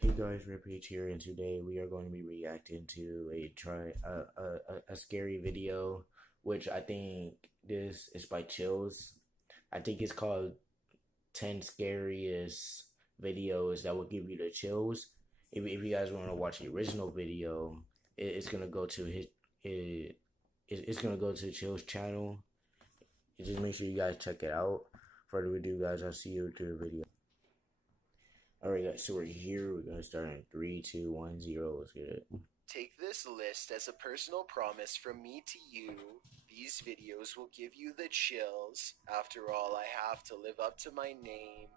Hey guys, Rampage here, and today we are going to be reacting to a scary video, which I think this is by Chills. I think it's called 10 Scariest Videos That Will Give You the Chills. If you guys want to watch the original video, it's gonna go to it's gonna go to Chills channel. Just make sure you guys check it out. Further ado, guys, I'll see you to the video. Alright guys, so we're here. We're gonna start in 3, 2, 1, 0. Let's get it. Take this list as a personal promise from me to you. These videos will give you the chills. After all, I have to live up to my name.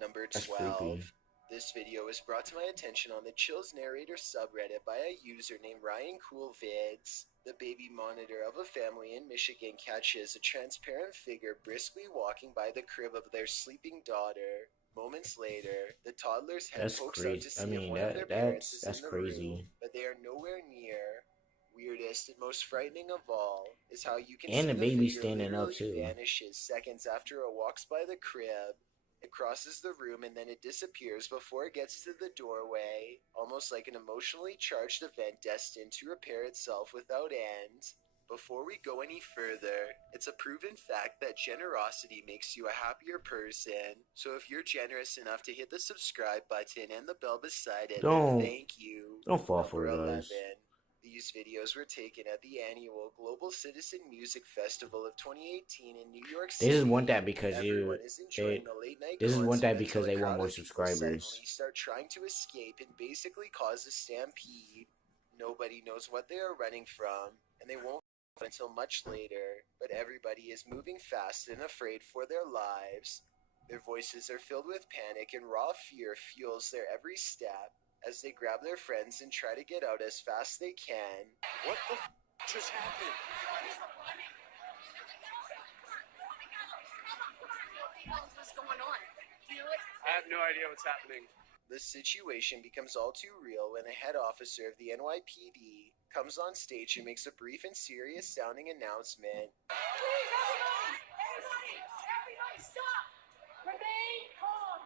Number That's 12. creepy. This video was brought to my attention on the Chills Narrator subreddit by a user named Ryan Coolvids. The baby monitor of a family in Michigan catches a transparent figure briskly walking by the crib of their sleeping daughter. Moments later, the toddler's head That's pokes crazy. out to see I if mean, one of their parents is that's in the crazy. room, but they are nowhere near. Weirdest and most frightening of all is how you can And see the baby figure standing up, literally too. vanishes seconds after it walks by the crib. It crosses the room and then it disappears before it gets to the doorway, almost like an emotionally charged event destined to repair itself without end. Before we go any further, it's a proven fact that generosity makes you a happier person. So if you're generous enough to hit the subscribe button and the bell beside it, then thank you. Don't fall for Number it, guys. 11. These videos were taken at the annual Global Citizen Music Festival of 2018 in New York City. They just want that because Everyone is enjoying the late night this is want that concert because until they a want crowd more of people subscribers. suddenly start trying to escape and basically cause a stampede. Nobody knows what they are running from, and they won't until much later, but everybody is moving fast and afraid for their lives. Their voices are filled with panic and raw fear fuels their every step as they grab their friends and try to get out as fast as they can. What the just happened? What's going on? I have no idea what's happening. The situation becomes all too real when a head officer of the NYPD comes on stage and makes a brief and serious sounding announcement. Please, everybody stop! Remain calm!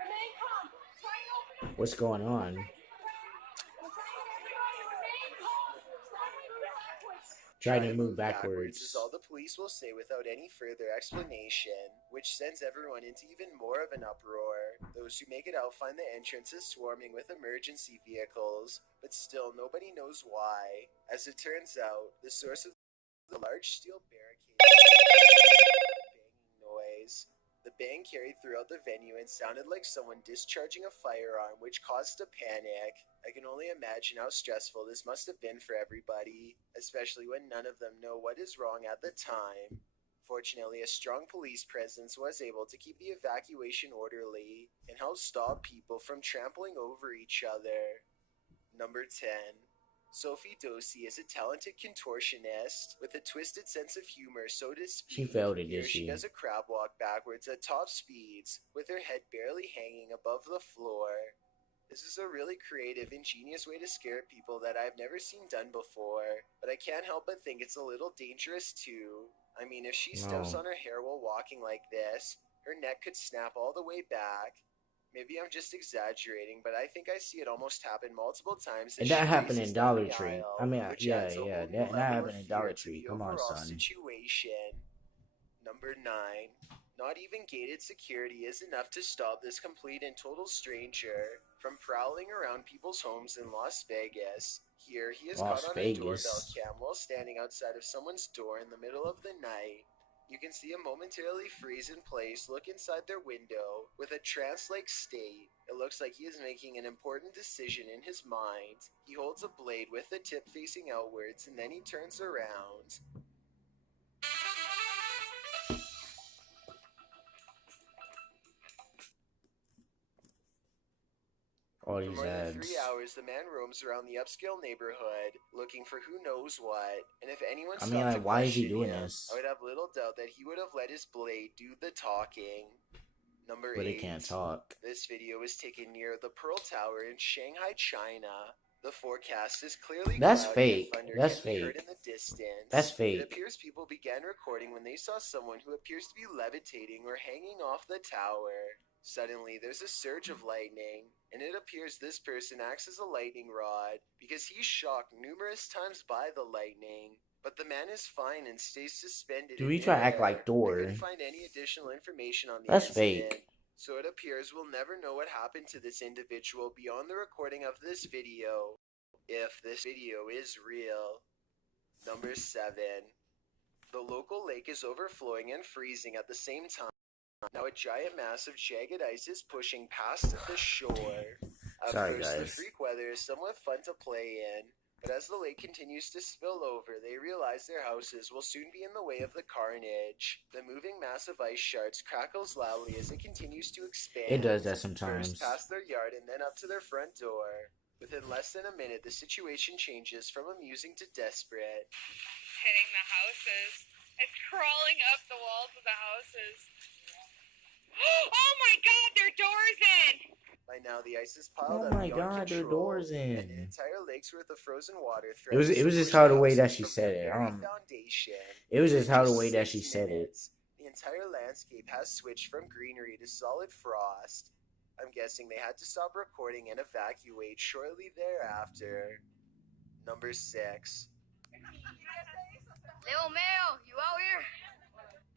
Remain calm! Try and open up. What's going on? Trying to move backwards. Is all the police will say without any further explanation, which sends everyone into even more of an uproar. Those who make it out find the entrance is swarming with emergency vehicles, but still nobody knows why. As it turns out, the source of the large steel barricade banging noise. The bang carried throughout the venue and sounded like someone discharging a firearm, which caused a panic. I can only imagine how stressful this must have been for everybody, especially when none of them know what is wrong at the time. Fortunately, a strong police presence was able to keep the evacuation orderly and help stop people from trampling over each other. Number 10. Sophie Dosey is a talented contortionist with a twisted sense of humor, so to speak. She failed it, Here did she she? does a crab walk backwards at top speeds, with her head barely hanging above the floor. This is a really creative, ingenious way to scare people that I've never seen done before, but I can't help but think it's a little dangerous too. I mean, if she steps No. on her hair while walking like this, her neck could snap all the way back. Maybe I'm just exaggerating, but I think I see it almost happen multiple times. And that happened in Dollar Tree. I mean, yeah, that happened in Dollar Tree. Come on, son. Situation. Number 9. Not even gated security is enough to stop this complete and total stranger from prowling around people's homes in Las Vegas. Here, he is caught on a doorbell cam while standing outside of someone's door in the middle of the night. You can see him momentarily freeze in place, look inside their window, with a trance-like state. It looks like he is making an important decision in his mind. He holds a blade with the tip facing outwards, and then he turns around. All For these more than ads. 3 hours, the man roams around the upscale neighborhood, looking for who knows what. And if anyone I stopped mean, to like, why is he question doing him, this? I would have little doubt that he would have let his blade do the talking. Number 8. But he can't talk. This video was taken near the Pearl Tower in Shanghai, China. The forecast is clearly That's cloudy and fake. thunder That's can be heard fake. in the distance. That's It fake. appears people began recording when they saw someone who appears to be levitating or hanging off the tower. Suddenly, there's a surge of lightning, and it appears this person acts as a lightning rod because he's shocked numerous times by the lightning. But the man is fine and stays suspended. Do in we try to act midair. like Thor? I couldn't find any additional information on the That's incident, fake. so it appears we'll never know what happened to this individual beyond the recording of this video, if this video is real. Number 7. The local lake is overflowing and freezing at the same time. Now a giant mass of jagged ice is pushing past the shore. At Sorry, first, the guys. freak weather is somewhat fun to play in, but as the lake continues to spill over, they realize their houses will soon be in the way of the carnage. The moving mass of ice shards crackles loudly as it continues to expand. It does that sometimes. First past their yard and then up to their front door. Within less than a minute, the situation changes from amusing to desperate. It's hitting the houses. It's crawling up the walls of the houses. Oh my god, their door's in! By now, the ice is piled Oh up my beyond god, their control, door's and an in. entire lake's worth of frozen water It was threatens to just push how the way houses that she from said their it. very foundation. It was just how the In way that 6 she said it. minutes, the entire landscape has switched from greenery to solid frost. I'm guessing they had to stop recording and evacuate shortly thereafter. Number 6. Lil Mel, you out here?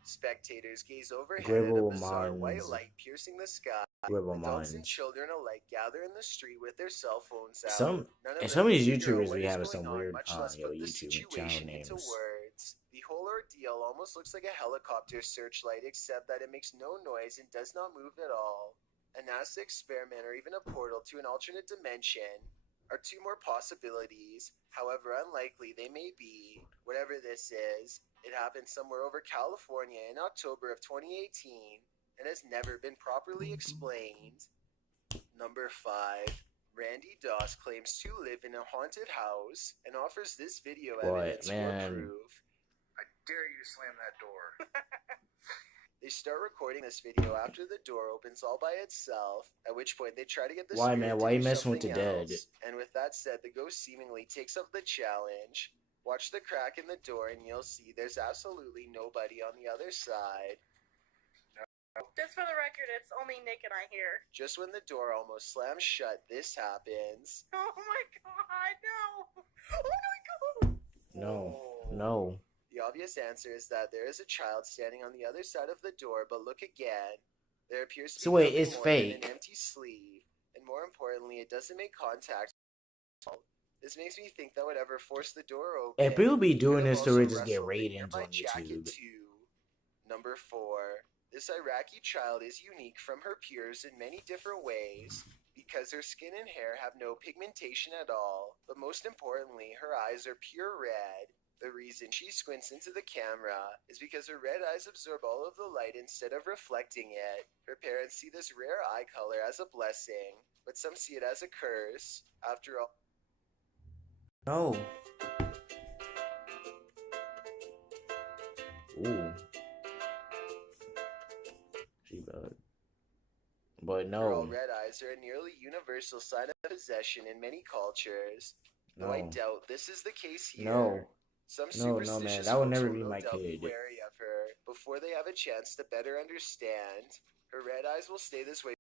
Spectators gaze overhead Gribble at a bizarre Mines. white light piercing the sky. Gribble Adults and Mines. children alike gather in the street with their cell phones out. Some None of and them some of these can figure out YouTubers what be is having going some on, weird much less put the YouTube channel situation names. into words. The whole ordeal almost looks like a helicopter searchlight, except that it makes no noise and does not move at all. A NASA experiment or even a portal to an alternate dimension are 2 more possibilities. However unlikely they may be, whatever this is, it happened somewhere over California in October of 2018 and has never been properly explained. Number 5. Randy Doss claims to live in a haunted house and offers this video What, evidence man? for proof. I dare you to slam that door. They start recording this video after the door opens all by itself, at which point they try to get the Why, spirit man? to Why do you messing with the something dead? else. And with that said, the ghost seemingly takes up the challenge. Watch the crack in the door and you'll see there's absolutely nobody on the other side. Just for the record, it's only Nick and I here. Just when the door almost slams shut, this happens. Oh my god, no! Oh my god! No. The obvious answer is that there is a child standing on the other side of the door, but look again. There appears to be So wait, nothing it's more than fake. an empty sleeve, and more importantly, it doesn't make contact. This makes me think that whatever forced the door open. If people be doing could this have to also just get wrestled the ratings nearby on jacket YouTube. too. Number 4. This Iraqi child is unique from her peers in many different ways because her skin and hair have no pigmentation at all, but most importantly, her eyes are pure red. The reason she squints into the camera is because her red eyes absorb all of the light instead of reflecting it. Her parents see this rare eye color as a blessing, but some see it as a curse. After all, No. Ooh. She bad. But after all, no. red eyes are a nearly universal sign of possession in many cultures. Though I No. doubt this is the case here. No. Some No, man, superstitious that would folks never will be no my doubt be kid. wary of her before they have a chance to better understand. Her red eyes will stay this way